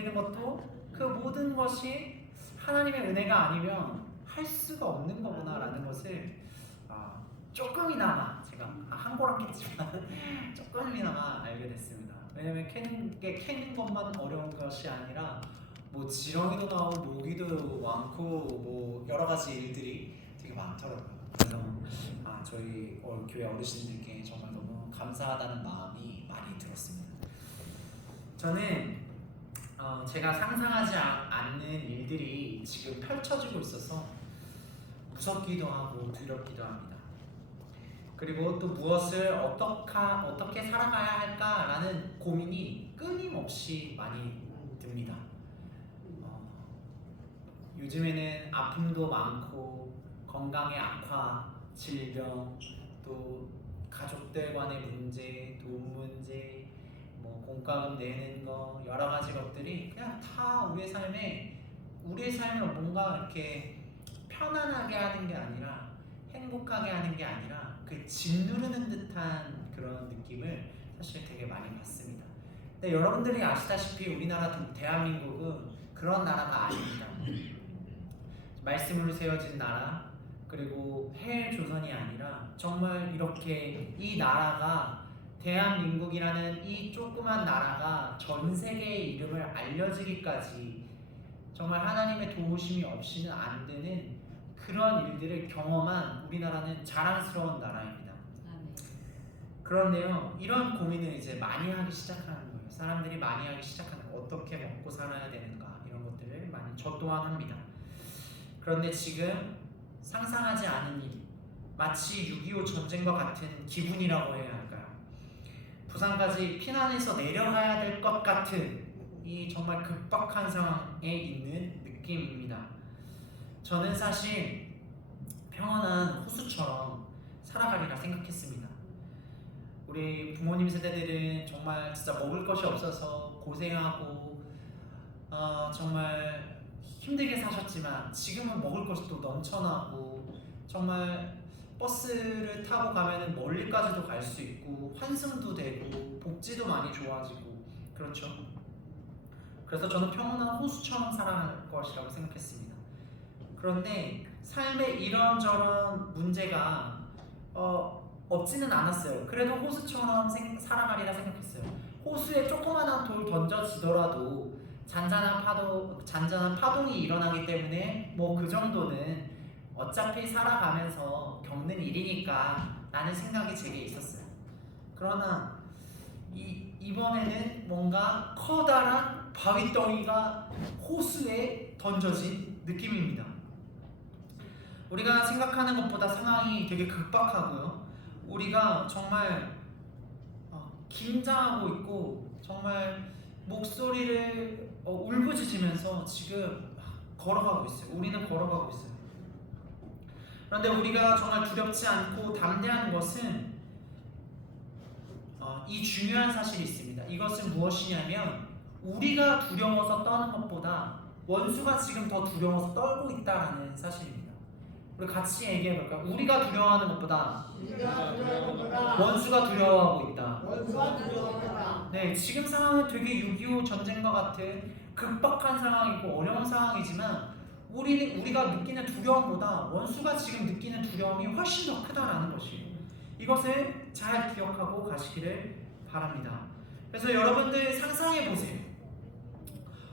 드리는 것도 그 모든 것이 하나님의 은혜가 아니면 할 수가 없는 거구나라는 것을 조금이나마 제가 한 거랑겠지만 조금이나마 알게 됐습니다. 왜냐면 캐는 것만 어려운 것이 아니라 뭐 지렁이도 나오고 모기도 많고 뭐 여러 가지 일들이 되게 많더라고요. 그래서 저희 교회 어르신들께 정말 너무 감사하다는 마음이 많이 들었습니다. 저는 제가 상상하지 않는 일들이 지금 펼쳐지고 있어서 무섭기도 하고 두렵기도 합니다. 그리고 또 무엇을 어떻게 살아가야 할까라는 고민이 끊임없이 많이 듭니다. 요즘에는 아픔도 많고 건강의 악화, 질병, 또 가족들 간의 문제, 돈 문제, 뭐 공과금 내는 거 여러 가지 것들이 그냥 다 우리의 삶을 뭔가 이렇게 편안하게 하는 게 아니라 행복하게 하는 게 아니라 그 짓누르는 듯한 그런 느낌을 사실 되게 많이 받습니다. 근데 여러분들이 아시다시피 우리나라 대한민국은 그런 나라가 아닙니다. 말씀으로 세워진 나라, 그리고 해외 조선이 아니라 정말 이렇게 이 나라가 대한민국이라는 이 조그만 나라가 전 세계의 이름을 알려지기까지 정말 하나님의 도우심이 없이는 안 되는 그런 일들을 경험한 우리나라는 자랑스러운 나라입니다. 그런데요, 이런 고민을 이제 많이 하기 시작하는 거예요. 사람들이 많이 하기 시작하는 거예요. 어떻게 먹고 살아야 되는가 이런 것들을 많이 저 또한 합니다. 그런데 지금 상상하지 않은 일, 마치 6.25 전쟁과 같은 기분이라고 해야 할까요? 부산까지 피난해서 내려가야 될 것 같은 이 정말 급박한 상황에 있는 느낌입니다. 저는 사실 평안한 호수처럼 살아가리라 생각했습니다. 우리 부모님 세대들은 정말 진짜 먹을 것이 없어서 고생하고 정말 힘들게 사셨지만 지금은 먹을 것이 또 넘쳐나고 정말 버스를 타고 가면 멀리까지도 갈 수 있고 환승도 되고 복지도 많이 좋아지고 그렇죠. 그래서 저는 평온한 호수처럼 살아갈 것이라고 생각했습니다. 그런데 삶의 이런저런 문제가 없지는 않았어요. 그래도 호수처럼 살아가리라 생각했어요. 호수에 조그마한 돌 던져지더라도 잔잔한 파동이 일어나기 때문에 뭐 그 정도는 어차피 살아가면서 겪는 일이니까 라는 생각이 제게 있었어요. 그러나 이번에는 뭔가 커다란 바위덩이가 호수에 던져진 느낌입니다. 우리가 생각하는 것보다 상황이 되게 급박하고요. 우리가 정말 긴장하고 있고 정말 목소리를 울부짖으면서 지금 걸어가고 있어요. 우리는 걸어가고 있어요. 그런데 우리가 정말 두렵지 않고 담대한 것은 이 중요한 사실이 있습니다. 이것은 무엇이냐면 우리가 두려워서 떠는 것보다 원수가 지금 더 두려워서 떨고 있다는 사실입니다. 우리 같이 얘기해볼까요? 우리가 두려워하는 것보다 원수가 두려워하고 있다. 네, 지금 상황은 되게 6.25 전쟁과 같은 급박한 상황이고 어려운 상황이지만 우리가 느끼는 두려움보다 원수가 지금 느끼는 두려움이 훨씬 더 크다라는 것이에요. 이것을 잘 기억하고 가시기를 바랍니다. 그래서 여러분들 상상해 보세요.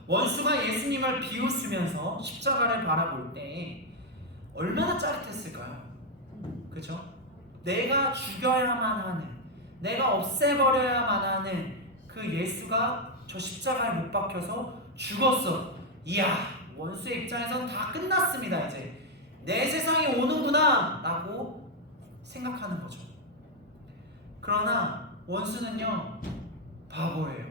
원수가 예수님을 비웃으면서 십자가를 바라볼 때 얼마나 짜릿했을까요? 그죠? 내가 죽여야만 하는, 내가 없애버려야만 하는 그 예수가 저 십자가에 못 박혀서 죽었어. 이야, 원수의 입장에서는 다 끝났습니다. 이제 내 세상이 오는구나 라고 생각하는 거죠. 그러나 원수는요, 바보예요.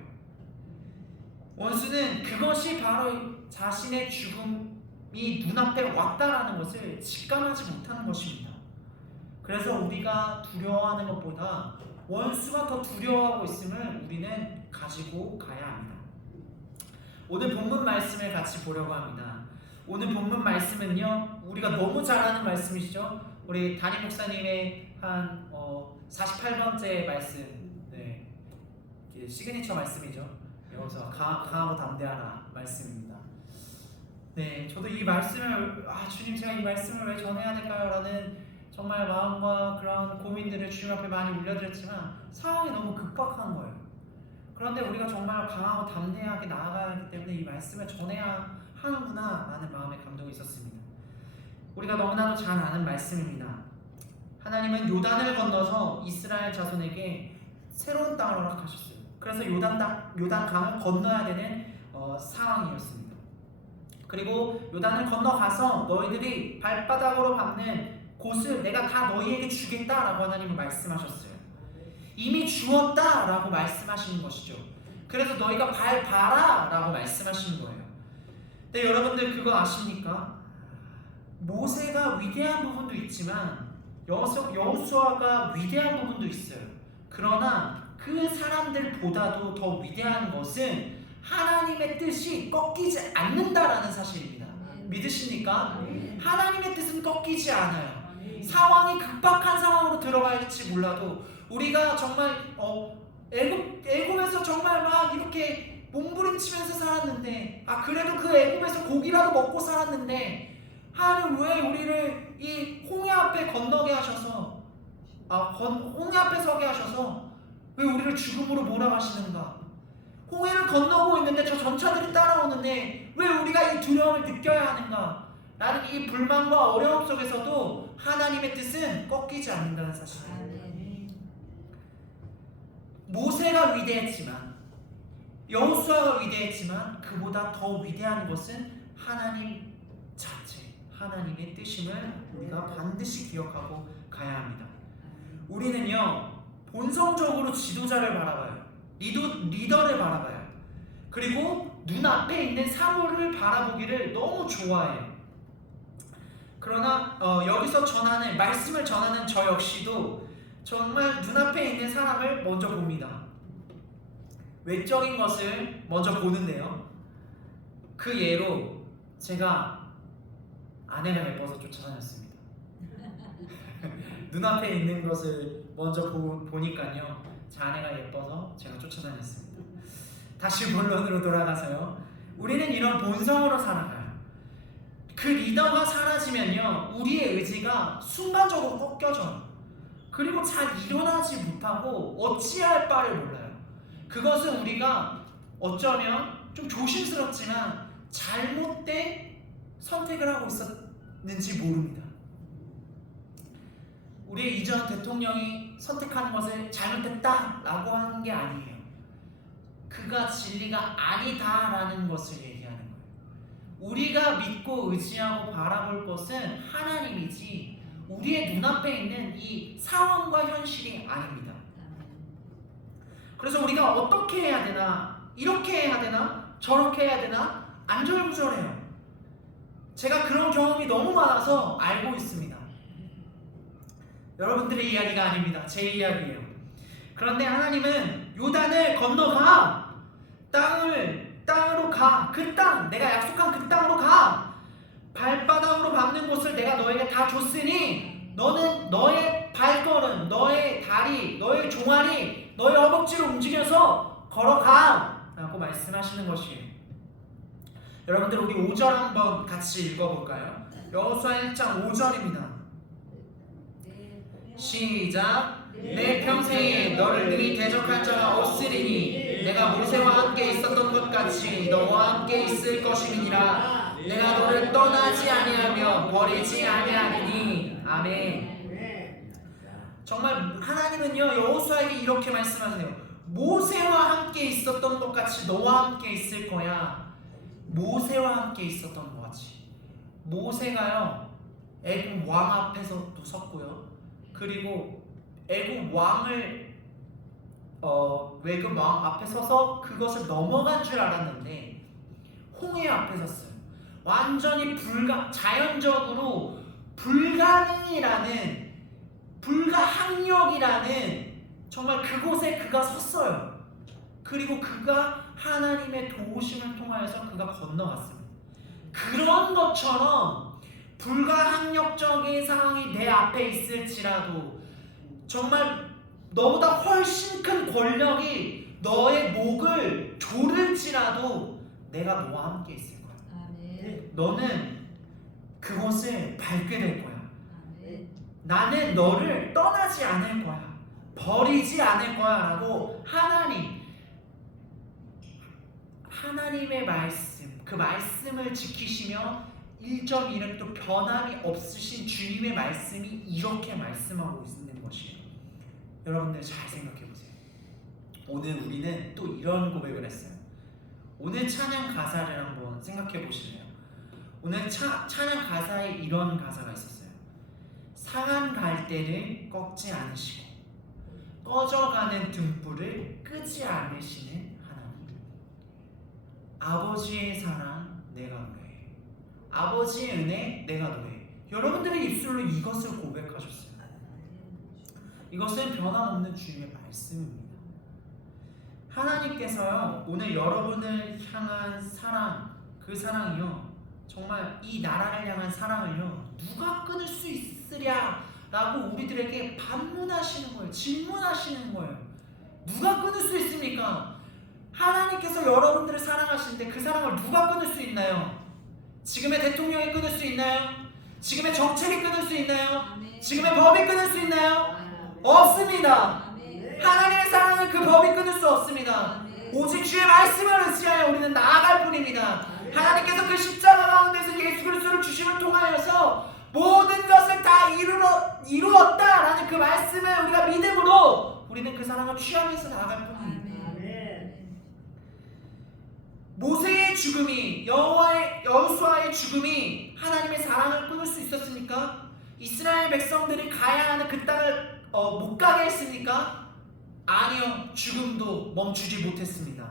원수는 그것이 바로 자신의 죽음이 눈앞에 왔다라는 것을 직감하지 못하는 것입니다. 그래서 우리가 두려워하는 것보다 원수가 더 두려워하고 있음을 우리는 가지고 가야 합니다. 오늘 본문 말씀을 같이 보려고 합니다. 오늘 본문 말씀은요, 우리가 너무 잘 아는 말씀이시죠. 우리 담임 목사님의 한 48번째 말씀, 네, 시그니처 말씀이죠. 여기서 강하고 담대하라 말씀입니다. 네, 저도 이 말씀을 주님 제가 이 말씀을 왜 전해야 될까요? 라는 정말 마음과 그런 고민들을 주님 앞에 많이 올려드렸지만 상황이 너무 급박한 거예요. 그런데 우리가 정말 강하고 담대하게 나아가야 하기 때문에 이 말씀을 전해야 하는구나 라는 마음의 감동이 있었습니다. 우리가 너무나도 잘 아는 말씀입니다. 하나님은 요단을 건너서 이스라엘 자손에게 새로운 땅을 허락하셨어요. 그래서 요단강을 건너야 되는 상황이었습니다. 그리고 요단을 건너가서 너희들이 발바닥으로 밟는 곳을 내가 다 너희에게 주겠다라고 하나님은 말씀하셨어요. 이미 주었다라고 말씀하시는 것이죠. 그래서 너희가 밟아라 라고 말씀하시는 거예요. 근데 여러분들 그거 아십니까? 모세가 위대한 부분도 있지만 여호수아가 위대한 부분도 있어요. 그러나 그 사람들보다도 더 위대한 것은 하나님의 뜻이 꺾이지 않는다라는 사실입니다. 믿으십니까? 하나님의 뜻은 꺾이지 않아요. 상황이 급박한 상황으로 들어갈지 몰라도 우리가 정말 애굽에서 정말 막 이렇게 몸부림치면서 살았는데 그래도 그 애굽에서 고기라도 먹고 살았는데 하나님 왜 우리를 이 홍해 앞에 건너게 하셔서 홍해 앞에 서게 하셔서 왜 우리를 죽음으로 몰아가시는가? 홍해를 건너고 있는데 저 전차들이 따라오는데 왜 우리가 이 두려움을 느껴야 하는가? 라는 이 불만과 어려움 속에서도 하나님의 뜻은 꺾이지 않는다는 사실입니다. 모세가 위대했지만 여호수아가 위대했지만 그보다 더 위대한 것은 하나님 자체, 하나님의 뜻임을 우리가 반드시 기억하고 가야 합니다. 우리는요 본성적으로 지도자를 바라봐요. 리더를 바라봐요. 그리고 눈앞에 있는 사물을 바라보기를 너무 좋아해요. 그러나 여기서 말씀을 전하는 저 역시도 정말 눈앞에 있는 사람을 먼저 봅니다. 외적인 것을 먼저 보는데요. 그 예로 제가 아내가 예뻐서 쫓아다녔습니다. 눈앞에 있는 것을 먼저 보니까요. 제 아내가 예뻐서 제가 쫓아다녔습니다. 다시 본론으로 돌아가서요. 우리는 이런 본성으로 살아가요. 그 리더가 사라지면요. 우리의 의지가 순간적으로 꺾여져요. 그리고 잘 일어나지 못하고 어찌할 바를 몰라요. 그것은 우리가 어쩌면 좀 조심스럽지만 잘못된 선택을 하고 있었는지 모릅니다. 우리 이전 대통령이 선택하는 것을 잘못했다라고 하는 게 아니에요. 그가 진리가 아니다라는 것을 얘기하는 거예요. 우리가 믿고 의지하고 바라볼 것은 하나님이지 우리의 눈앞에 있는 이 상황과 현실이 아닙니다. 그래서 우리가 어떻게 해야 되나, 이렇게 해야 되나, 저렇게 해야 되나 안절부절해요. 제가 그런 경험이 너무 많아서 알고 있습니다. 여러분들의 이야기가 아닙니다. 제 이야기예요. 그런데 하나님은 요단을 건너가, 땅으로 가, 그 땅, 내가 약속한 그 땅으로 가, 발바닥으로 밟는 곳을 내가 너에게 다 줬으니 너는 너의 발걸음, 너의 다리, 너의 종아리, 너의 허벅지로 움직여서 걸어가 라고 말씀하시는 것이에요. 여러분들 우리 5절 한번 같이 읽어볼까요? 여호수아 1장 5절입니다. 시작. 내 평생에 너를 능히 대적할 자가 없으리니 내가 모세와 함께 있었던 것 같이 너와 함께 있을 것임이니라. 내가 너를 떠나지 아니하며 버리지 아니하리니. 아멘. 정말 하나님은요 여호수아에게 이렇게 말씀하세요. 모세와 함께 있었던 것 같이 너와 함께 있을 거야. 모세와 함께 있었던 것 같이. 모세가요 애굽 왕 앞에서도 섰고요. 그리고 애굽 왕을 외국 왕 앞에 서서 그것을 넘어간 줄 알았는데 홍해 앞에 섰어요. 완전히 자연적으로 불가항력이라는 정말 그곳에 그가 섰어요. 그리고 그가 하나님의 도우심을 통하여서 그가 건너갔습니다. 그런 것처럼 불가항력적인 상황이 내 앞에 있을지라도 정말 너보다 훨씬 큰 권력이 너의 목을 조를지라도 내가 너와 함께 있을 거야. 너는 그곳을 밟게 될 거야. 나는 너를 떠나지 않을 거야. 버리지 않을 거야 라고 하나님의 말씀, 그 말씀을 지키시며 1.1은 변함이 없으신 주님의 말씀이 이렇게 말씀하고 있는 것이에요. 여러분들 잘 생각해 보세요. 오늘 우리는 또 이런 고백을 했어요. 오늘 찬양 가사를 한번 생각해 보실래요? 오늘 찬양 가사에 이런 가사가 있었어요. 상한 갈대를 꺾지 않으시고 꺼져가는 등불을 끄지 않으시는 하나님. 아버지의 사랑 내가 노래해. 아버지의 은혜 내가 노래해. 여러분들의 입술로 이것을 고백하셨어요. 이것은 변함없는 주님의 말씀입니다. 하나님께서요, 오늘 여러분을 향한 사랑, 그 사랑이요, 정말 이 나라를 향한 사랑을요, 누가 끊을 수 있으랴 라고 우리들에게 반문하시는 거예요. 질문하시는 거예요. 누가 끊을 수 있습니까? 하나님께서 여러분들을 사랑하시는데 그 사랑을 누가 끊을 수 있나요? 지금의 대통령이 끊을 수 있나요? 지금의 정책이 끊을 수 있나요? 지금의 법이 끊을 수 있나요? 없습니다. 하나님의 사랑은 그 법이 끊을 수 없습니다. 오직 주의 말씀을 의지하여 우리는 나아갈 뿐입니다. 하나님께서 그 십자가 가운데서 예수 그리스도를 주심을 통하여서 모든 것을 다 이루었다라는 그 말씀을 우리가 믿음으로 우리는 그 사랑을 취하면서 나아갈 뿐입니다. 모세의 죽음이, 여호수아의 죽음이 하나님의 사랑을 끊을 수 있었습니까? 이스라엘 백성들이 가야 하는 그 땅을 못 가게 했습니까? 아니요, 죽음도 멈추지 못했습니다.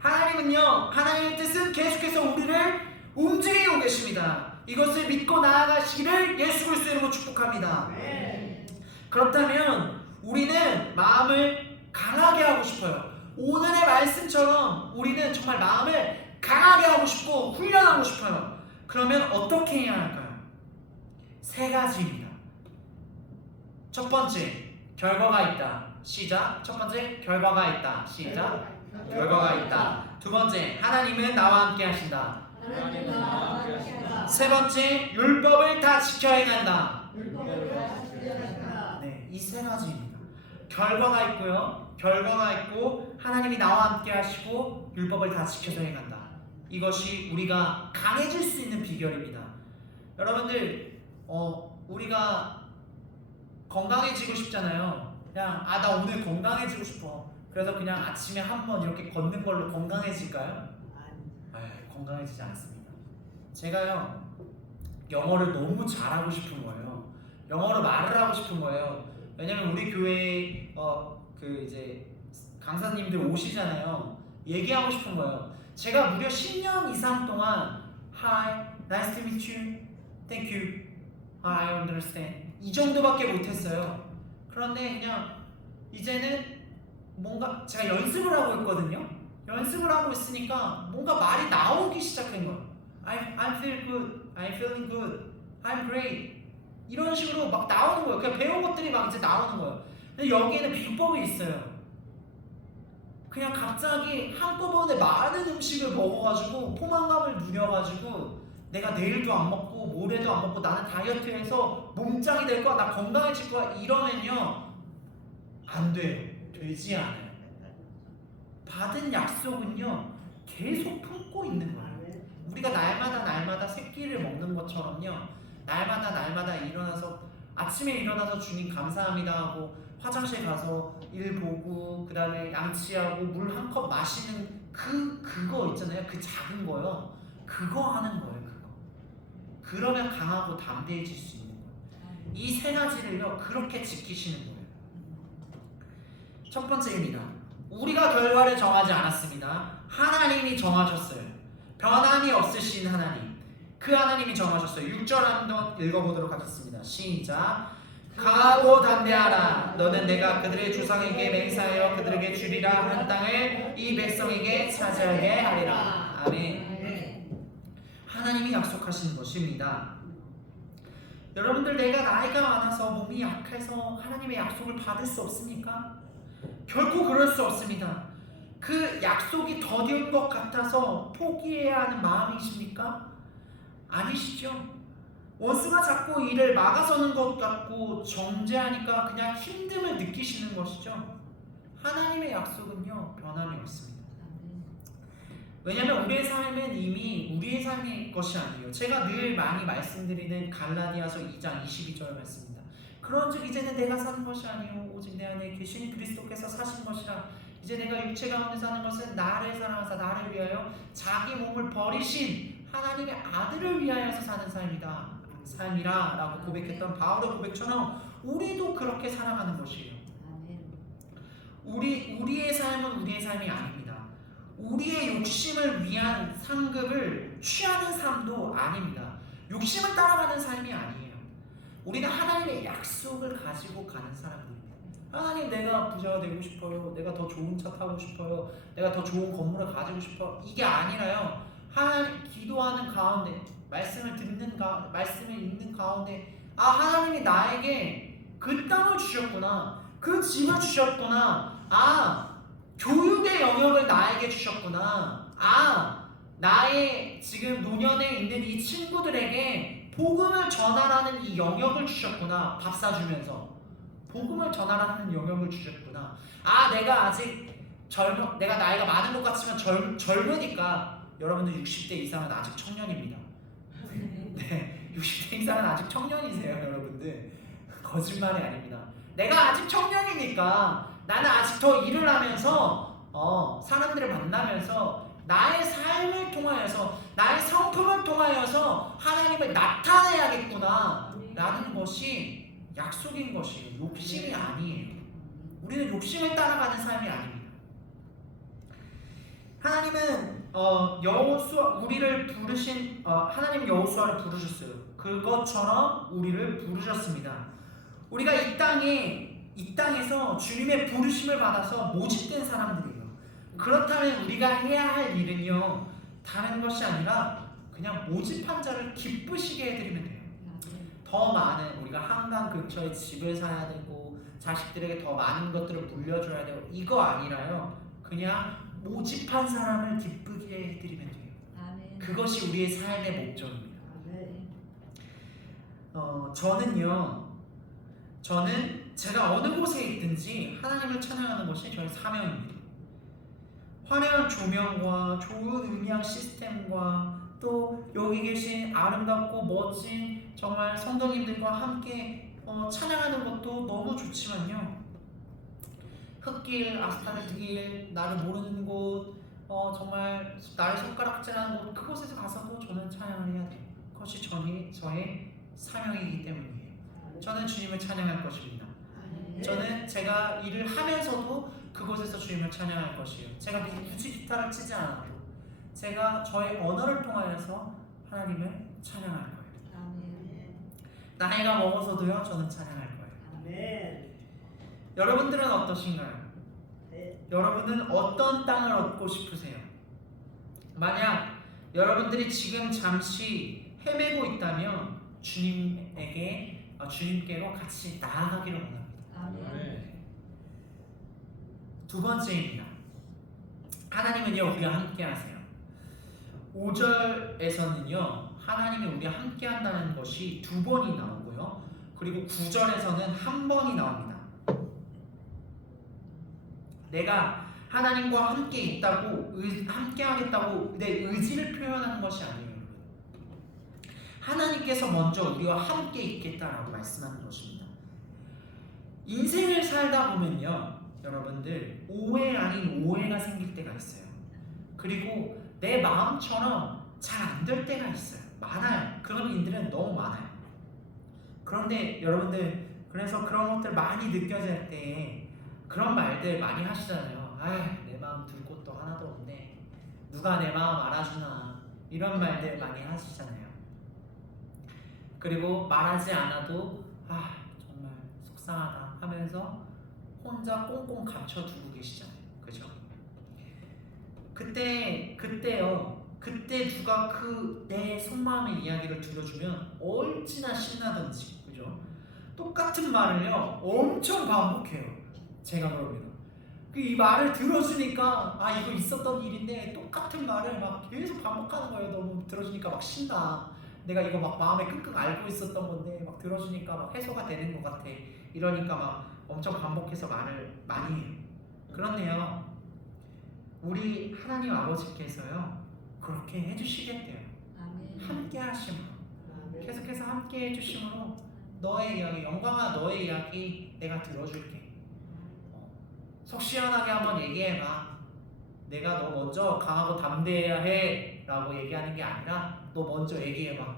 하나님은요, 하나님의 뜻은 계속해서 우리를 움직이고 계십니다. 이것을 믿고 나아가시기를 예수 그리스도의 이름으로 축복합니다. 그렇다면 우리는 마음을 강하게 하고 싶어요. 오늘의 말씀처럼 우리는 정말 마음을 강하게 하고 싶고 훈련하고 싶어요. 그러면 어떻게 해야 할까요? 3가지입니다. 첫 번째, 결과가 있다. 시작. 첫 번째, 결과가 있다. 시작. 결과가 있다. 두 번째, 하나님은 나와 함께 하신다. 세 번째, 율법을 다 지켜 행한다. 네, 이 3가지입니다. 결과가 있고요. 결과가 있고 하나님이 나와 함께 하시고 율법을 다 지켜서 행한다. 이것이 우리가 강해질 수 있는 비결입니다. 여러분들, 우리가 건강해지고 싶잖아요. 그냥 나 오늘 건강해지고 싶어. 그래서 그냥 아침에 한번 이렇게 걷는 걸로 건강해질까요? 건강해지지 않습니다. 제가요, 영어를 너무 잘하고 싶은 거예요. 영어로 말을 하고 싶은 거예요. 왜냐면 우리 교회에 이제 강사님들 오시잖아요. 얘기하고 싶은 거예요. 제가 무려 10년 이상 동안 Hi, nice to meet you, thank you, I understand 이 정도밖에 못했어요. 그런데 그냥 이제는 뭔가 제가 연습을 하고 있거든요. 연습을 하고 있으니까 뭔가 말이 나오기 시작한 거예요. I feel good, I'm feeling good, I'm great 이런 식으로 막 나오는 거예요. 그냥 배운 것들이 막 이제 나오는 거예요. 근데 여기에는 비법이 있어요. 그냥 갑자기 한꺼번에 많은 음식을 먹어가지고 포만감을 누려가지고 내가 내일도 안 먹고 모레도 안 먹고 나는 다이어트해서 몸짱이 될 거야, 나 건강해질 거야 이러면요 안 돼요. 되지 않아요. 받은 약속은요 계속 품고 있는 거예요. 우리가 날마다 새끼를 먹는 것처럼요, 날마다 일어나서 아침에 일어나서 주님 감사합니다 하고 화장실 가서 일 보고 그 다음에 양치하고 물 한 컵 마시는 그거 있잖아요. 그 작은 거요. 그거 하는 거예요. 그러면 강하고 담대해질 수 있는 거예요. 이 3가지를요 그렇게 지키시는 거예요. 첫 번째입니다. 우리가 결과를 정하지 않았습니다. 하나님이 정하셨어요. 변함이 없으신 하나님, 그 하나님이 정하셨어요. 6절 한번 읽어보도록 하겠습니다. 시작. 강하고 담대하라. 너는 내가 그들의 조상에게 맹세하여 그들에게 주리라 한 땅을 이 백성에게 차지하게 하리라. 아멘. 하나님이 약속하신 것입니다. 여러분들, 내가 나이가 많아서 몸이 약해서 하나님의 약속을 받을 수 없습니까? 결코 그럴 수 없습니다. 그 약속이 더디올 것 같아서 포기해야 하는 마음이십니까? 아니시죠? 원수가 자꾸 이를 막아서는 것 같고 정죄하니까 그냥 힘듦을 느끼시는 것이죠. 하나님의 약속은요, 변함이 없습니다. 왜냐하면 우리의 삶은 이미 우리의 삶의 것이 아니에요. 제가 늘 많이 말씀드리는 갈라디아서 2장 22절 말씀입니다. 그런즉 이제는 내가 사는 것이 아니요 오직 내 안에 계신 그리스도께서 사신 것이라. 이제 내가 육체 가운데 사는 것은 나를 사랑하사 나를 위하여 자기 몸을 버리신 하나님의 아들을 위하여서 사는 삶이라 라고 고백했던 바울의 고백처럼 우리도 그렇게 살아가는 것이에요. 우리의 삶은 우리의 삶이 아닙니다. 우리의 욕심을 위한 상급을 취하는 삶도 아닙니다. 욕심을 따라가는 삶이 아니에요. 우리는 하나님의 약속을 가지고 가는 사람들입니다. 하나님, 내가 부자가 되고 싶어요. 내가 더 좋은 차 타고 싶어요. 내가 더 좋은 건물을 가지고 싶어요. 이게 아니라요. 하나님 기도하는 가운데, 말씀을 읽는 가운데, 아, 하나님이 나에게 그 땅을 주셨구나. 그 집을 주셨구나. 아, 교육의 영역을 나에게 주셨구나. 아, 나의 지금 노년에 있는 이 친구들에게 복음을 전하라는 이 영역을 주셨구나. 밥 사주면서 복음을 전하라는 영역을 주셨구나. 아, 내가 아직 내가 나이가 많은 것 같지만 젊으니까. 여러분들 60대 이상은 아직 청년입니다. 네, 60대 이상은 아직 청년이세요, 여러분들. 거짓말이 아닙니다. 내가 아직 청년이니까 나는 아직 더 일을 하면서 사람들을 만나면서 나의 삶을 통하여서, 나의 성품을 통하여서 하나님을 나타내야겠구나 라는 것이 약속인 것이에요. 욕심이 아니에요. 우리는 욕심을 따라가는 삶이 아닙니다. 하나님은 우리를 부르신 하나님 여호수아를 부르셨어요. 그것처럼 우리를 부르셨습니다. 우리가 이 땅에서 주님의 부르심을 받아서 모집된 사람들이에요. 그렇다면 우리가 해야 할 일은요, 다른 것이 아니라 그냥 모집한 자를 기쁘시게 해드리면 돼요. 더 많은, 우리가 한강 근처에 집을 사야 되고 자식들에게 더 많은 것들을 물려줘야 되고 이거 아니라요, 그냥 모집한 사람을 기쁘게 해드리면 돼요. 아멘. 그것이 우리의 삶의 목적입니다. 저는 제가 어느 곳에 있든지 하나님을 찬양하는 것이 저의 사명입니다. 화려한 조명과 좋은 음향 시스템과 또 여기 계신 아름답고 멋진 정말 성도님들과 함께 찬양하는 것도 너무 좋지만요, 흙길, 아스팔트길, 나를 모르는 곳, 정말 나를 손가락질하는 곳, 그곳에서 가서도 저는 찬양을 해야 돼요. 그것이 저의 사명이기 때문이에요. 저는 주님을 찬양할 것입니다. 저는 제가 일을 하면서도 그곳에서 주님을 찬양할 것이에요. 제가 굳이 기타를 치지 않아도 제가 저의 언어를 통하여서 하나님을 찬양할 거예요. 나이가 먹어서도요, 저는 찬양할 거예요. 여러분들은 어떠신가요? 여러분은 어떤 땅을 얻고 싶으세요? 만약 여러분들이 지금 잠시 헤매고 있다면 주님께로 같이 나아가기를 원합니다. 두 번째입니다. 하나님은요, 우리와 함께 하세요. 5절에서는요, 하나님이 우리와 함께 한다는 것이 2번이 나오고요, 그리고 9절에서는 1번이 나옵니다. 내가 하나님과 함께 있다고, 함께 하겠다고 내 의지를 표현하는 것이 아니에요. 하나님께서 먼저 우리와 함께 있겠다라고 말씀하는 것입니다. 인생을 살다 보면요, 여러분들, 오해 아닌 오해가 생길 때가 있어요. 그리고 내 마음처럼 잘 안 될 때가 있어요. 많아요. 그런 일들은 너무 많아요. 그런데 여러분들, 그래서 그런 것들 많이 느껴질 때 그런 말들 많이 하시잖아요. 내 마음 둘 곳도 하나도 없네. 누가 내 마음 알아주나. 이런 말들 많이 하시잖아요. 그리고 말하지 않아도 정말 속상하다 하면서 혼자 꽁꽁 감춰두고 계시잖아요. 그죠? 그때 누가 내 속마음의 이야기를 들어주면 얼마나 신나던지, 그죠? 똑같은 말을요, 엄청 반복해요. 제가 그럽니다. 이 말을 들어주니까 아 이거 있었던 일인데 똑같은 말을 막 계속 반복하는 거예요. 너무 들어주니까 막 신나. 내가 이거 막 마음에 끙끙 앓고 있었던 건데 막 들어주니까 막 해소가 되는 것 같아. 이러니까 막 엄청 반복해서 말을 많이 해요. 그렇네요. 우리 하나님 아버지께서요 그렇게 해주시겠대요. 함께 하심으로 계속해서 함께 해주심으로 너의 이야기, 영광아 너의 이야기 내가 들어줄게. 속 시원하게 한번 얘기해봐. 내가 너 먼저 강하고 담대해야 해 라고 얘기하는 게 아니라 너 먼저 얘기해봐.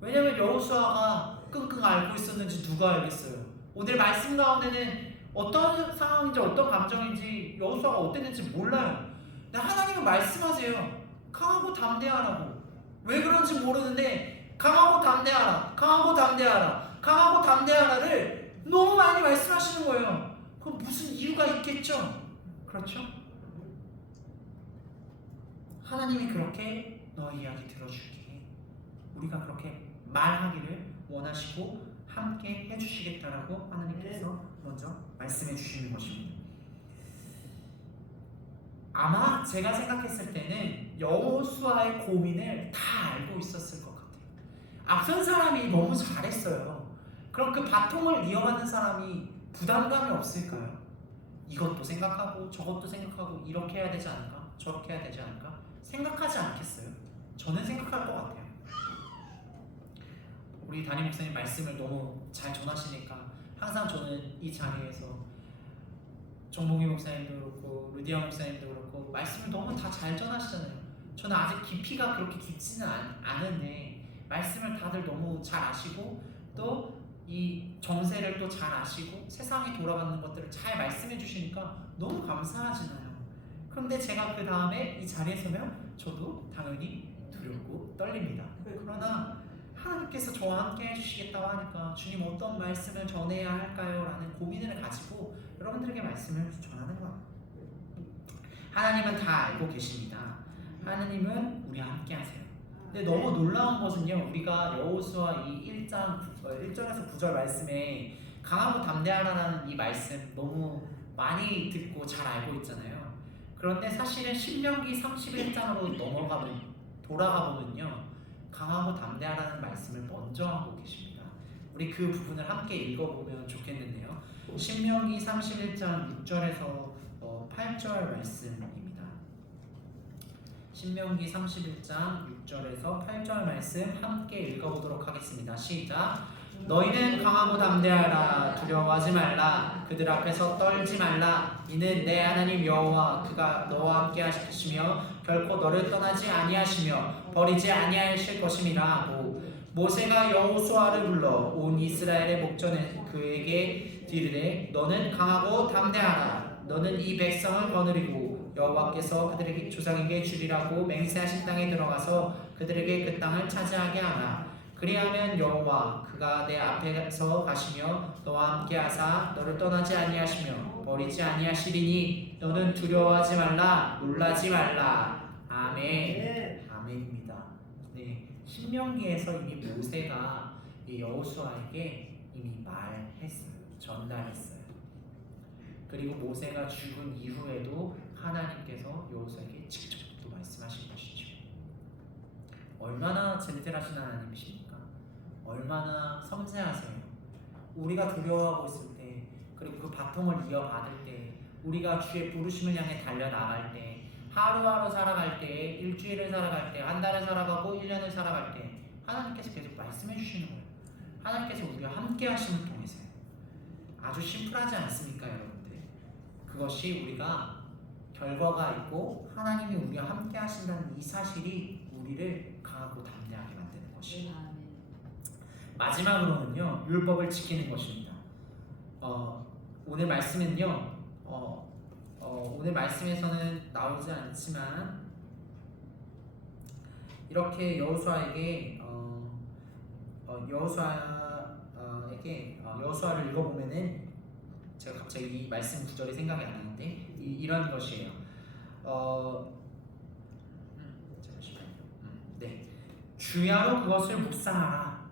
왜냐면 여호수아가 끙끙 앓고 있었는지 누가 알겠어요. 오늘 말씀 가운데는 어떤 상황인지 어떤 감정인지 여호수아가 어땠는지 몰라요. 근데 하나님은 말씀하세요. 강하고 담대하라고. 왜 그런지 모르는데 강하고 담대하라, 강하고 담대하라, 강하고 담대하라를 너무 많이 말씀하시는 거예요. 그럼 무슨 이유가 있겠죠? 그렇죠? 하나님이 그렇게 너의 이야기 들어줄게. 우리가 그렇게 말하기를 원하시고 함께 해주시겠다라고 하나님께서 먼저 말씀해 주시는 것입니다. 아마 제가 생각했을 때는 여호수아의 고민을 다 알고 있었을 것 같아요. 앞선 사람이 너무 잘했어요. 그럼 그 바통을 이어받는 사람이 부담감이 없을까요? 이것도 생각하고 저것도 생각하고 이렇게 해야 되지 않을까? 저렇게 해야 되지 않을까? 생각하지 않겠어요? 저는 생각할 것 같아요. 우리 담임 목사님 말씀을 너무 잘 전하시니까 항상 저는 이 자리에서 정봉희 목사님도 그렇고 루디아 목사님도 그렇고 말씀을 너무 다 잘 전하시잖아요. 저는 아직 깊이가 그렇게 깊지는 않은데 말씀을 다들 너무 잘 아시고 또 이 정세를 또 잘 아시고 세상이 돌아가는 것들을 잘 말씀해 주시니까 너무 감사하잖아요. 그런데 제가 그 다음에 이 자리에 서면 저도 당연히 두렵고 떨립니다. 그러나 하나님께서 저와 함께 해주시겠다고 하니까 주님 어떤 말씀을 전해야 할까요? 라는 고민을 가지고 여러분들에게 말씀을 전하는 거예요. 하나님은 다 알고 계십니다. 하나님은 우리와 함께 하세요. 근데 너무 놀라운 것은요, 우리가 여호수아 이 1절에서 9절 말씀에 강하고 담대하라는 이 말씀 너무 많이 듣고 잘 알고 있잖아요. 그런데 사실은 신명기 31장으로 돌아가 보면요, 강하고 담대하라는 말씀을 먼저 하고 계십니다. 우리 그 부분을 함께 읽어보면 좋겠는데요. 신명기 31장 6절에서 8절 말씀입니다. 신명기 31장 6절에서 8절 말씀 함께 읽어보도록 하겠습니다. 시작. 너희는 강하고 담대하라. 두려워하지 말라. 그들 앞에서 떨지 말라. 이는 내 하나님 여호와 그가 너와 함께 하시며 결코 너를 떠나지 아니하시며 버리지 아니하실 것임이라 하고, 모세가 여호수아를 불러 온 이스라엘의 목전에 그에게 이르되 너는 강하고 담대하라. 너는 이 백성을 거느리고 여호와께서 그들에게 조상에게 주리라고 맹세하신 땅에 들어가서 그들에게 그 땅을 차지하게 하라. 그리하면 여호와 그가 내 앞에서 가시며 너와 함께 하사 너를 떠나지 아니하시며 버리지 아니하시리니 너는 두려워하지 말라. 놀라지 말라. 아멘. 아멘입니다. 네, 신명기에서 이미 모세가 여호수아에게 이미 말했어요. 전달했어요. 그리고 모세가 죽은 이후에도 하나님께서 여호수아에게 직접 또 말씀하신 것이죠. 얼마나 젠틀하신 하나님이십니까? 얼마나 섬세하세요. 우리가 두려워하고 있을 때, 그리고 그 바통을 이어받을 때, 우리가 주의 부르심을 향해 달려나갈 때, 하루하루 살아갈 때, 일주일을 살아갈 때, 한 달을 살아가고 1년을 살아갈 때 하나님께서 계속 말씀해 주시는 거예요. 하나님께서 우리와 함께 하심을 통해서요. 아주 심플하지 않습니까, 여러분들? 그것이 우리가 결과가 있고 하나님이 우리와 함께 하신다는 이 사실이 우리를 강하고 담대하게 만드는 것이에요. 마지막으로는요, 율법을 지키는 것입니다. 오늘 말씀은요, 오늘 말씀에서는 나오지 않지만 이렇게 여호수아에게 여호수아를 읽어보면은 제가 갑자기 이 말씀 구절이 생각이 안 나는데 이런 것이에요. 잠시만요. 네, 주야로 그것을 묵상하라.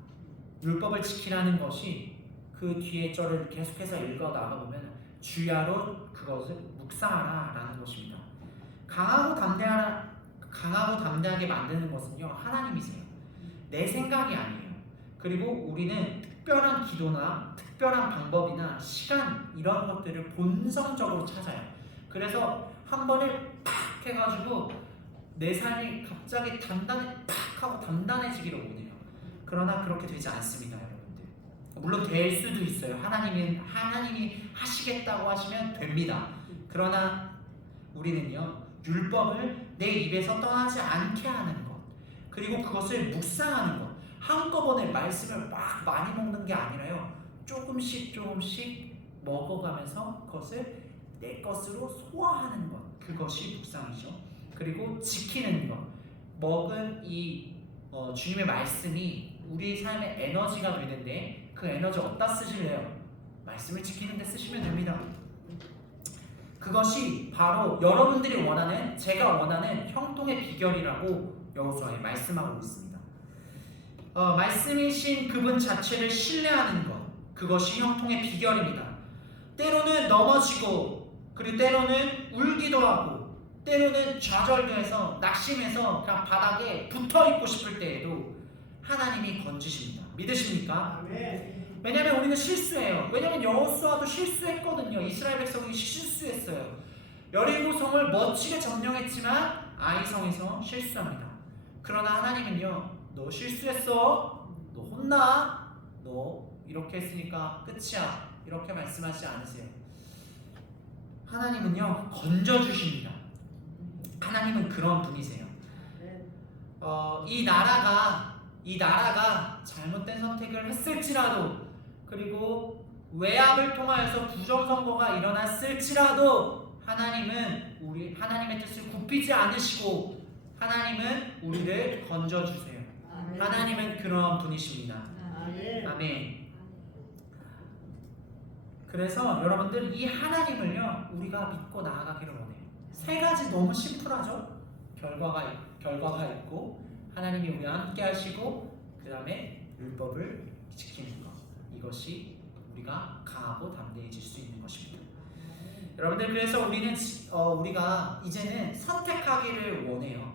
율법을 지키라는 것이 그 뒤에 절을 계속해서 읽어 나가보면 주야로 그것을 묵상하라라는 것입니다. 강하고 담대하게 만드는 것은요 하나님이세요. 내 생각이 아니에요. 그리고 우리는 특별한 기도나 특별한 방법이나 시간 이런 것들을 본성적으로 찾아요. 그래서 한 번에 팍 해가지고 내 삶이 갑자기 팍 하고 단단해지기를 원해요. 그러나 그렇게 되지 않습니다, 여러분들. 물론 될 수도 있어요. 하나님이 하시겠다고 하시면 됩니다. 그러나 우리는요 율법을 내 입에서 떠나지 않게 하는 것, 그리고 그것을 묵상하는 것, 한꺼번에 말씀을 막 많이 먹는 게 아니라요 조금씩 먹어가면서 그것을 내 것으로 소화하는 것, 그것이 묵상이죠. 그리고 지키는 것, 먹은 이 주님의 말씀이 우리 삶의 에너지가 되는데 그 에너지 어디다 쓰실래요? 말씀을 지키는 데 쓰시면 됩니다. 그것이 바로 여러분들이 원하는, 제가 원하는 형통의 비결이라고 여호수아에 말씀하고 있습니다. 말씀이신 그분 자체를 신뢰하는 것, 그것이 형통의 비결입니다. 때로는 넘어지고, 그리고 때로는 울기도 하고, 때로는 좌절도 해서 낙심해서 그냥 바닥에 붙어있고 싶을 때에도 하나님이 건지십니다. 믿으십니까? 아멘. 왜냐하면 우리는 실수해요. 왜냐하면 여호수아도 실수했거든요. 이스라엘 백성이 실수했어요. 여리고성을 멋지게 점령했지만 아이성에서 실수합니다. 그러나 하나님은요, 너 실수했어, 너 혼나, 너 이렇게 했으니까 끝이야, 이렇게 말씀하지 않으세요. 하나님은요 건져주십니다. 하나님은 그런 분이세요. 이 나라가 잘못된 선택을 했을지라도, 그리고 외압을 통하여서 부정선거가 일어났을지라도 하나님은 하나님의 뜻을 굽히지 않으시고 하나님은 우리를 건져주세요. 하나님은 그런 분이십니다. 아멘. 그래서 여러분들 이 하나님을요 우리가 믿고 나아가기를 원해요. 세 가지 너무 심플하죠. 결과가 있고 하나님이 우리와 함께 하시고 그 다음에 율법을 지키는 것, 이것이 우리가 강하고 담대해질 수 있는 것입니다. 여러분들, 그래서 우리가 이제는 선택하기를 원해요.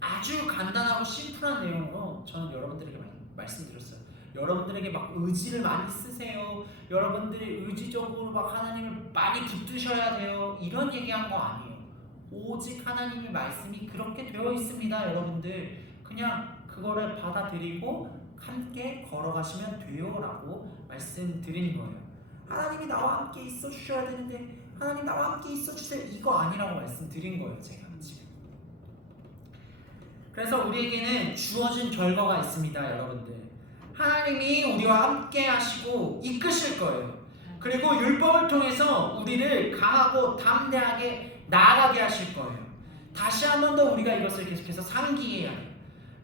아주 간단하고 심플한 내용으로 저는 여러분들에게 말씀드렸어요. 여러분들에게 막 의지를 많이 쓰세요, 여러분들이 의지적으로 막 하나님을 많이 붙드셔야 돼요, 이런 얘기한 거 아니에요. 오직 하나님의 말씀이 그렇게 되어 있습니다. 여러분들 그냥 그거를 받아들이고 함께 걸어가시면 돼요 라고 말씀드리는 거예요. 하나님이 나와 함께 있어 주셔야 되는데 하나님 나와 함께 있어 주세요, 이거 아니라고 말씀드린 거예요 제가 지금. 그래서 우리에게는 주어진 결과가 있습니다. 여러분들, 하나님이 우리와 함께 하시고 이끄실 거예요. 그리고 율법을 통해서 우리를 강하고 담대하게 나아가게 하실 거예요. 다시 한 번 더 우리가 이것을 계속해서 상기해야 해요.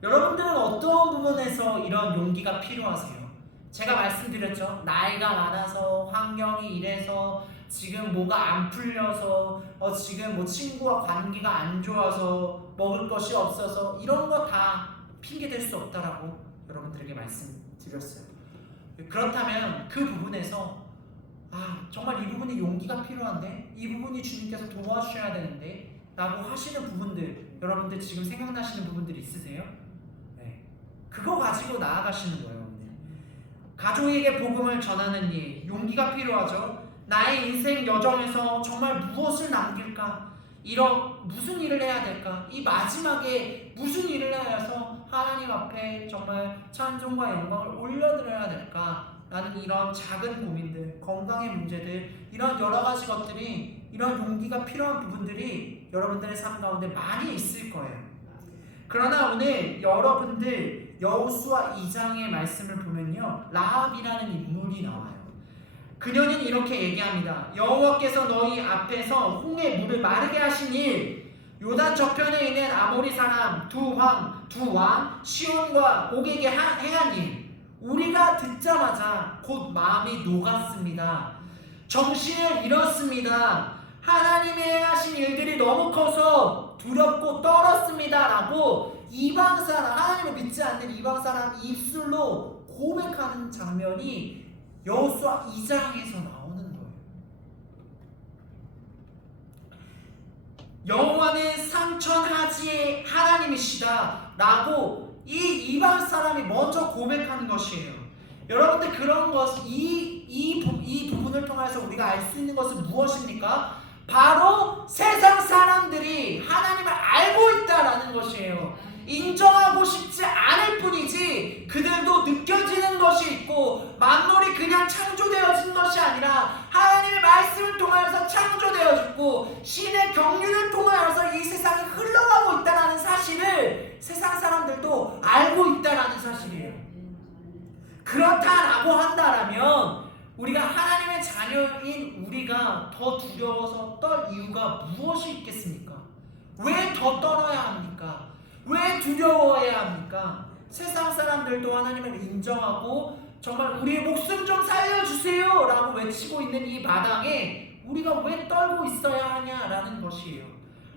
여러분들은 어떤 부분에서 이런 용기가 필요하세요? 제가 말씀드렸죠. 나이가 많아서, 환경이 이래서, 지금 뭐가 안 풀려서, 지금 뭐 친구와 관계가 안 좋아서, 먹을 것이 없어서, 이런 거 다 핑계 댈 수 없다라고 여러분들에게 말씀드렸어요. 그렇다면 그 부분에서 정말 이 부분이 용기가 필요한데, 이 부분이 주님께서 도와주셔야 되는데 라고 하시는 부분들, 여러분들 지금 생각나시는 부분들 있으세요? 네, 그거 가지고 나아가시는 거예요. 가족에게 복음을 전하는 일, 용기가 필요하죠. 나의 인생 여정에서 정말 무엇을 남길까? 무슨 일을 해야 될까? 이 마지막에 무슨 일을 해서 하나님 앞에 정말 찬송과 영광을 올려드려야 될까? 라는 이런 작은 고민들, 건강의 문제들, 이런 여러 가지 것들이, 이런 용기가 필요한 부분들이 여러분들의 삶 가운데 많이 있을 거예요. 그러나 오늘 여러분들 여호수아 2장의 말씀을 보면요, 라합이라는 인물이 나와요. 그녀는 이렇게 얘기합니다. 여호와께서 너희 앞에서 홍해 물을 마르게 하신 일, 요단 저편에 있는 아모리 사람 두 왕 시온과 옥에게 행한 일, 우리가 듣자마자 곧 마음이 녹았습니다. 정신을 잃었습니다. 하나님이 행하신 일들이 너무 커서 두렵고 떨었습니다 라고 이방사람, 하나님을 믿지 않는 이방사람 입술로 고백하는 장면이 여호수아 2장에서 나오는 거예요. 여호와는 상천하지의 하나님이시다라고 이 이방 사람이 먼저 고백하는 것이에요. 여러분들 그런 것, 이 부분을 통해서 우리가 알 수 있는 것은 무엇입니까? 바로 세상 사람들이 하나님을 알고 있다라는 것이에요. 인정하고 싶지 않을 뿐이지 그들도 느껴지는 것이 있고 만물이 그냥 창조되어진 것이 아니라 하나님의 말씀을 통하여서 창조되어졌고 신의 경륜을 통하여서 이 세상이 흘러가고 있다는 사실을 세상 사람들도 알고 있다는 사실이에요. 그렇다라고 한다라면 우리가 하나님의 자녀인 우리가 더 두려워서 떨 이유가 무엇이 있겠습니까? 왜 더 떨어야 합니까? 왜 두려워해야 합니까? 세상 사람들도 하나님을 인정하고 정말 우리의 목숨 좀 살려주세요 라고 외치고 있는 이 마당에 우리가 왜 떨고 있어야 하냐라는 것이에요.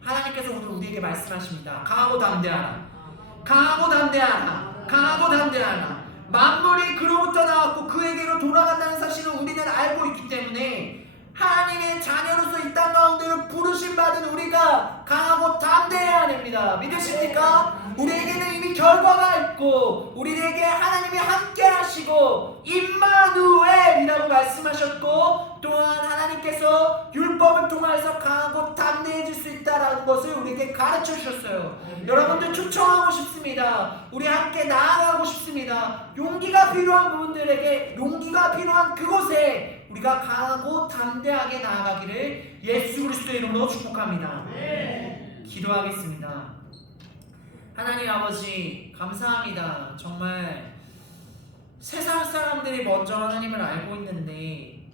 하나님께서 오늘 우리에게 말씀하십니다. 강하고 담대하라. 강하고 담대하라. 강하고 담대하라. 만물이 그로부터 나왔고 그에게로 돌아간다는 사실을 우리는 알고 있기 때문에 하나님의 자녀로서 이 땅 가운데로 부르심 받은 우리가 강하고 담대해야 됩니다. 믿으십니까? 우리에게는 이미 결과가 있고 우리에게 하나님이 함께 하시고 임마누엘이라고 말씀하셨고 또한 하나님께서 율법을 통해서 강하고 담대해질 수 있다는 것을 우리에게 가르쳐 주셨어요. 여러분들 초청하고 싶습니다. 우리 함께 나아가고 싶습니다. 용기가 필요한 분들에게 용기가 필요한 그곳에 우리가 강하고 담대하게 나아가기를 예수 그리스도의 이름으로 축복합니다. 기도하겠습니다. 하나님 아버지 감사합니다. 정말 세상 사람들이 먼저 하나님을 알고 있는데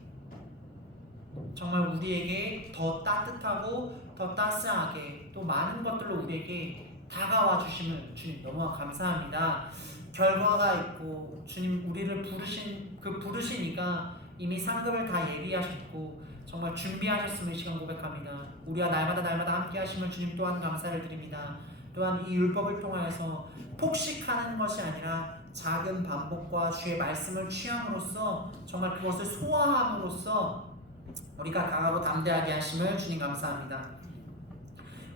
정말 우리에게 더 따뜻하고 더 따스하게 또 많은 것들로 우리에게 다가와 주심을 주님 너무 감사합니다. 결과가 있고 주님 우리를 부르신 그 부르시니까 이미 상급을 다 예비하셨고 정말 준비하셨음을 이 시간 고백합니다. 우리와 날마다 함께 하심을 주님 또한 감사를 드립니다. 또한 이 율법을 통하여서 폭식하는 것이 아니라 작은 반복과 주의 말씀을 취함으로써 정말 그것을 소화함으로써 우리가 강하고 담대하게 하심을 주님 감사합니다.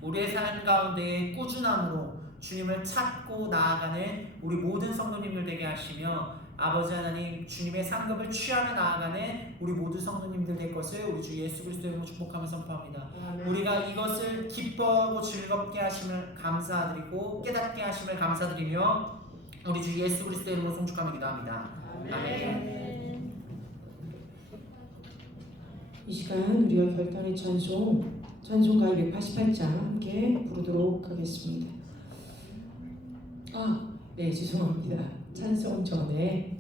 우리의 삶 가운데 꾸준함으로 주님을 찾고 나아가는 우리 모든 성도님들 되게 하시며 아버지 하나님 주님의 상급을 취하며 나아가는 우리 모든 성도님들 될 것을 우리 주 예수 그리스도의 이름으로 축복하며 선포합니다. 우리가 이것을 기뻐하고 즐겁게 하심을 감사드리고 깨닫게 하심을 감사드리며 우리 주 예수 그리스도의 이름으로 송축하며 기도합니다. 아멘. 이 시간 우리가 결단의 찬송가 288장 함께 부르도록 하겠습니다. 네, 죄송합니다. 찬송 전에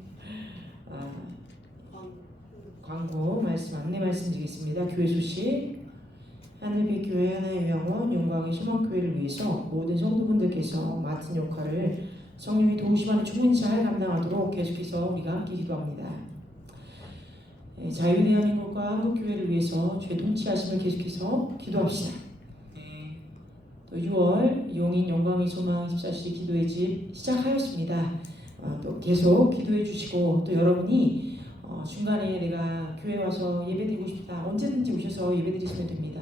광고 말씀 안내 말씀드리겠습니다. 교회 소식 하늘빛 교회 하나의 영혼 영광의 소망교회를 위해서 모든 성도분들께서 맡은 역할을 성령이 도우심하는 충분히 잘 감당하도록 계속해서 우리가 함께 기도합니다. 자유대한민국과 한국교회를 위해서 주의 통치하심을 계속해서 기도합시다. 또 6월 용인 영광의 소망 14시 기도의 집 시작하였습니다. 또 계속 기도해 주시고 또 여러분이 중간에 내가 교회 와서 예배드리고 싶다 언제든지 오셔서 예배드리시면 됩니다.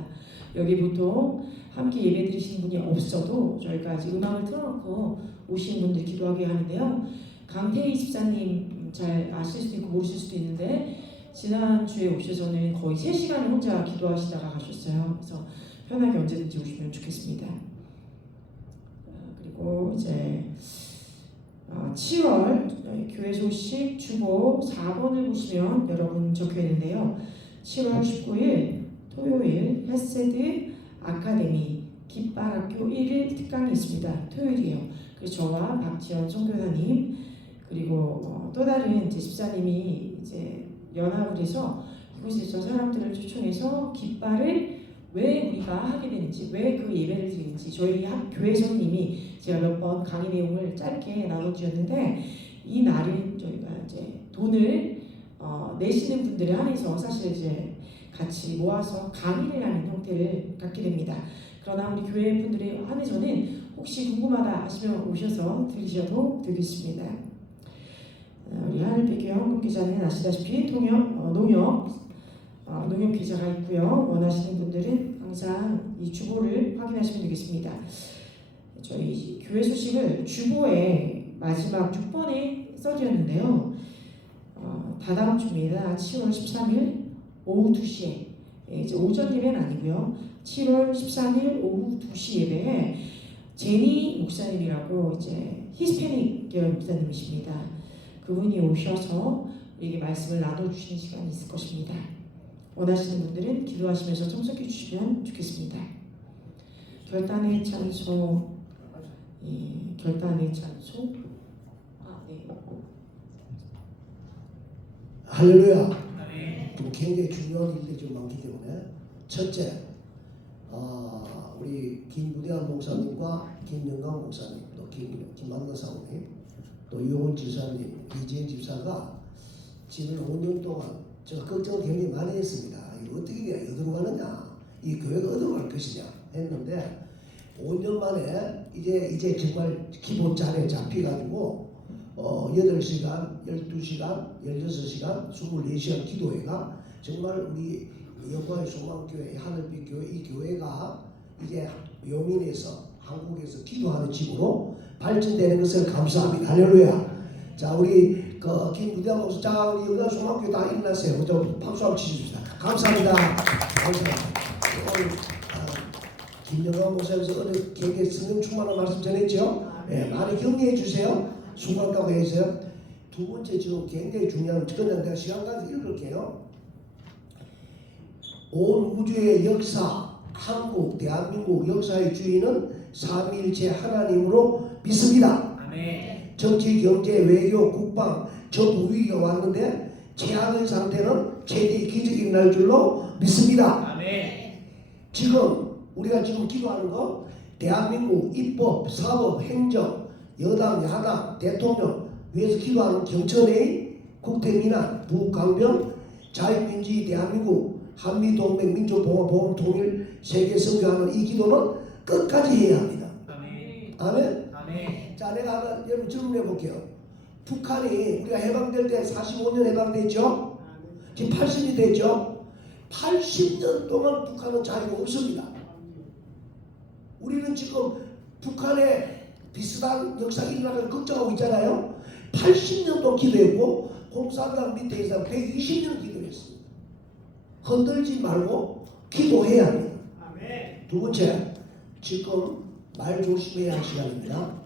여기 보통 함께 예배드리시는 분이 없어도 저희가 아직 음악을 틀어놓고 오시는 분들 기도하게 하는데요. 강태희 집사님 잘 아실 수도 있고 모르실 수도 있는데 지난주에 오셔서는 거의 3시간을 혼자 기도하시다가 가셨어요. 그래서 편하게 언제든지 오시면 좋겠습니다. 그리고 이제 7월 교회 소식 주보 4번을 보시면 여러분 적혀 있는데요. 7월 19일 토요일 헤세드 아카데미 깃발학교 1일 특강이 있습니다. 토요일이에요. 그래서 저와 박지연 선교사님 그리고 또 다른 이제 집사님이 이제 연합을 해서 그곳에서 사람들을 초청해서 깃발을 왜 우리가 하게 되는지, 왜 그 예배를 드리는지 저희 교회 선생님이 제가 몇 번 강의 내용을 짧게 나눠주셨는데 이 날은 저희가 이제 돈을 내시는 분들에 한해서 사실 이제 같이 모아서 강의를 하는 형태를 갖게 됩니다. 그러나 우리 교회 분들에 한해서는 혹시 궁금하다 하시면 오셔서 들으셔도 되겠습니다. 우리 하늘빛 한국 기자는 아시다시피 농협 기자가 있고요. 원하시는 분들은 항상 이 주보를 확인하시면 되겠습니다. 저희 교회 소식을 주보에 마지막 6번에 써드렸는데요. 다다음 주입니다. 7월 13일 오후 2시에 이제 오전 예배는 아니고요. 7월 13일 오후 2시 예배에 제니 목사님이라고 이제 히스패닉 계열 목사님이십니다. 그분이 오셔서 우리에게 말씀을 나눠주시는 시간이 있을 것입니다. 원하시는 분들은 기도하시면서 참석해 주시면 좋겠습니다. 결단의 찬송, 결단의 찬송. 네. 할렐루야. 아멘. 좀 굉장히 중요한 일들이 좀 많기 때문에 첫째, 우리 김부대한 목사님과 김영강 목사님, 또 김만나 사모님, 또 이용훈 지사님, 이재인 집사가 지난 5년 동안 제가 걱정을 굉장히 많이 했습니다. 이거 어떻게 돼야 어디로 가느냐, 이 교회가 어디로 갈 것이냐 했는데 5년 만에 이제 정말 기본 자리에 잡혀가지고 8시간, 12시간, 16시간, 24시간 기도회가 정말 우리 영광의 소망교회, 하늘빛 교회, 이 교회가 이제 요민에서 한국에서 기도하는 집으로 발전되는 것을 감사합니다. 할렐루야. 자, 우리 김부대한 목사, 자, 우리 영광의 소망교회 다 일어났어요. 좀 박수 한번 치십시다. 감사합니다. 감사합니다. 오늘 김영광 목사님께서 오늘 굉장히 성령 충만한 말씀 전했죠. 네, 많이 격려해 주세요. 순간까지 해주세요. 두 번째 지금 굉장히 중요한, 그냥 내가 시간 가서 읽을게요. 온 우주의 역사, 한국, 대한민국 역사의 주인은 삼위일체 하나님으로 믿습니다. 아멘. 정치, 경제, 외교, 국방 전부 위기가 왔는데 최악의 상태는 최대의 기적이 일어날 줄로 믿습니다. 아멘. 지금 우리가 지금 기도하는 거 대한민국 입법, 사법, 행정, 여당, 야당, 대통령 위해서 기도하는 경천의 국태민안, 북강병, 자유민주주의 대한민국, 한미동맹, 민족보호보험 통일, 세계 선교하는 이 기도는 끝까지 해야 합니다. 아멘. 아멘. 아멘. 자, 내가 하나 여러분 질문해 볼게요. 북한이 우리가 해방될 때 45년 해방됐죠? 지금 80이 됐죠? 80년 동안 북한은 자유가 없습니다. 우리는 지금 북한에 비슷한 역사가 일어나서 걱정하고 있잖아요. 80년도 기도했고 공산당 밑에 있어 120년 기도했습니다. 흔들지 말고 기도해야 합니다. 두 번째, 지금 말 조심해야 할 시간입니다.